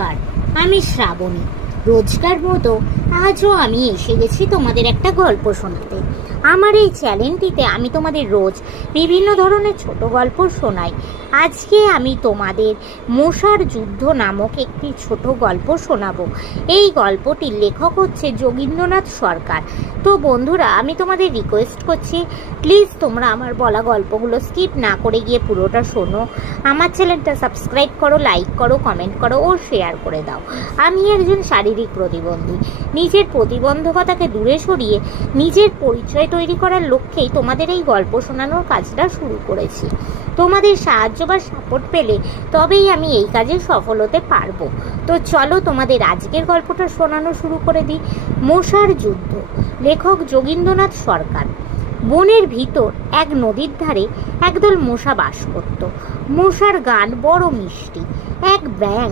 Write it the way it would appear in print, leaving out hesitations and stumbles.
নমস্কার, আমি শ্রাবণী। রোজকার মতো আজও আমি এসে গেছি তোমাদের একটা গল্প শোনাতে। আমার এই চ্যানেলটিতে আমি তোমাদের রোজ বিভিন্ন ধরনের ছোট গল্প শোনাই। আজকে আমি তোমাদের মশার যুদ্ধ নামক একটি ছোট গল্প শোনাবো। এই গল্পটির লেখক হচ্ছে যোগীন্দ্রনাথ সরকার। তো বন্ধুরা, আমি তোমাদের রিকোয়েস্ট করছি, প্লিজ তোমরা আমার বলা গল্পগুলো স্কিপ না করে গিয়ে পুরোটা শোনো। আমার চ্যানেলটা সাবস্ক্রাইব করো, লাইক করো, কমেন্ট করো ও শেয়ার করে দাও। আমি একজন শারীরিক প্রতিবন্ধী। নিজের প্রতিবন্ধকতাকে দূরে সরিয়ে নিজের পরিচয় তৈরি করার লক্ষ্যেই তোমাদের এই গল্প শোনানোর কাজটা শুরু করেছি। তোমাদের সাহায্য বা সাপোর্ট পেলে তবেই আমি এই কাজে সফল হতে পারবো। তো চলো তোমাদের আজকের গল্পটা শোনানো শুরু করে দিই। মশার যুদ্ধ, লেখক যোগীন্দ্রনাথ সরকার। বনের ভিতর এক নদীর ধারে একদল মশা বাস করত। মশার গান বড় মিষ্টি। এক ব্যাঙ